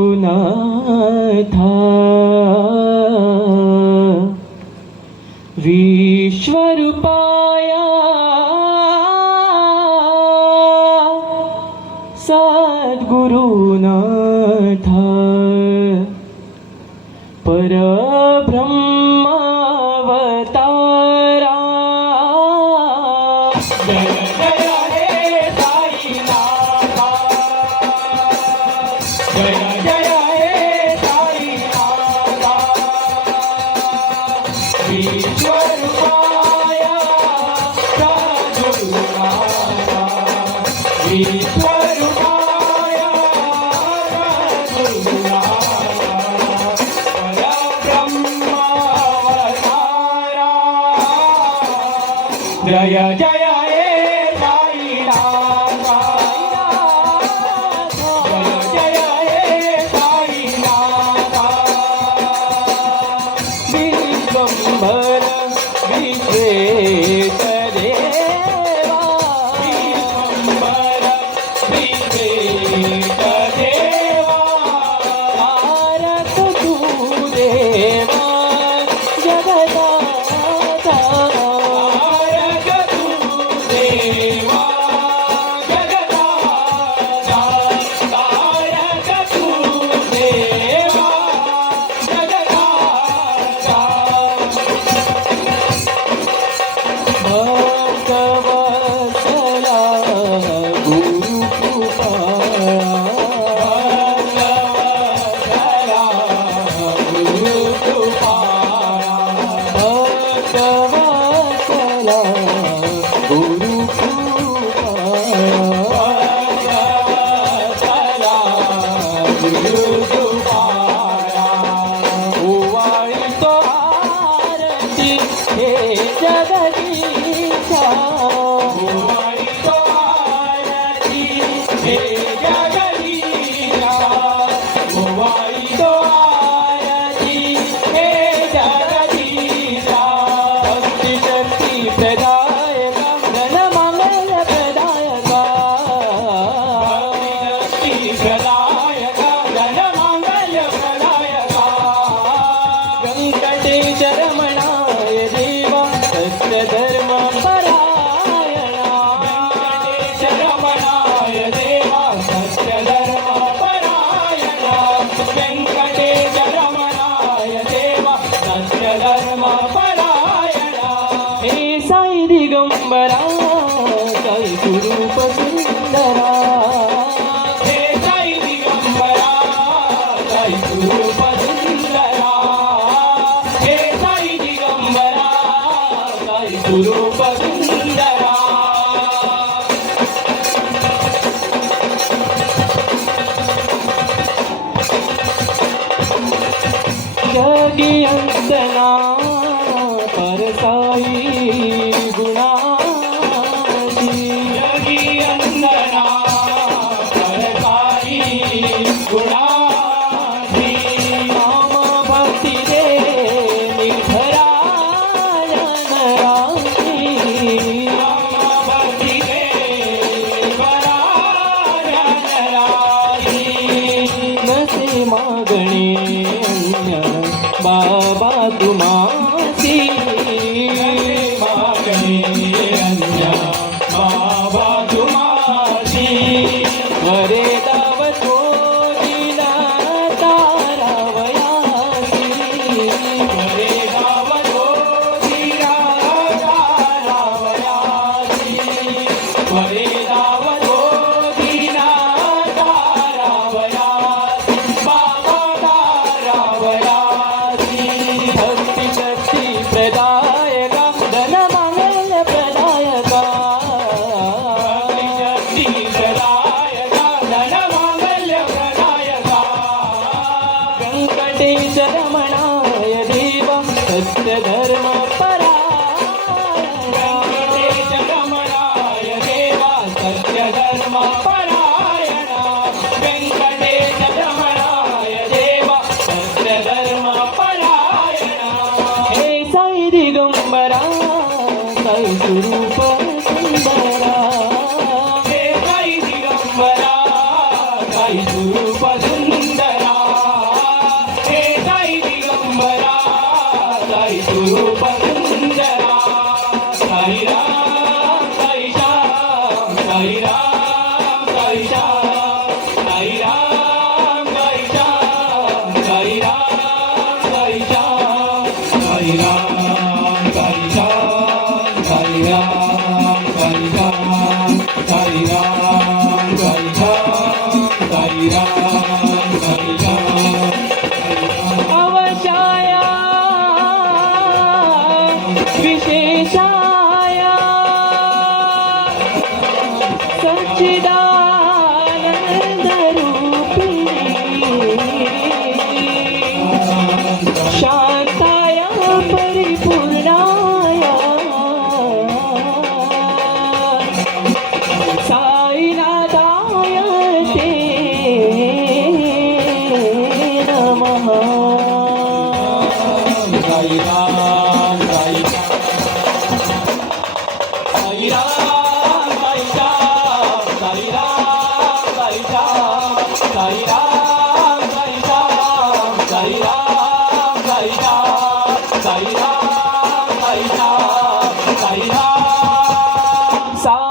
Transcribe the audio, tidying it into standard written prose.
सद्गुरुनाथा विश्वरूपाया सद्गुरुनाथा परब्रह्मावतारा जय जय हे साईनाथा जय जय हे साईनाथा विश्वरूपाया सद्गुरुनाथा विश्वरूपाया सद्गुरुनाथा जय जय हे साईनाथा जय जय हे साईनाथा विश्वंभर विश्वेश देवा विश्वंभर विश्वेश देवा तारक तू देवा जगदाता दिगंबरा साई स्वरूप सुंदरा हे साई दिगंबरा साई स्वरूप सुंदरा हे साई दिगंबरा साई स्वरूप सुंदरा जगी अंतना पर साई बाबा तुमासी बाबा तुमासी वरे दावतो दिना तारावयासी वरे दावतो दिना तारावयासी वरे दावतो दिना तारावयासी बाबा तारावयासी भक्ति शक्ति प्रदायका धन मंगल प्रदायका भक्ति शक्ति प्रदायका धन मंगल प्रदायका वेंकटेश रमणाय देवा सत्य धर्म परायण वेंकटेश रमणाय देवा साई राम साई राम साई राम साई राम अवशाया विशेषाया सच्चिदानंद रूपिणी शांताय परिपूर्णाय साईनाथाय ते नमः साई राम साई राम साई राम साई राम साई राम साई राम साई राम साई राम साई राम साई राम साई राम साई राम साई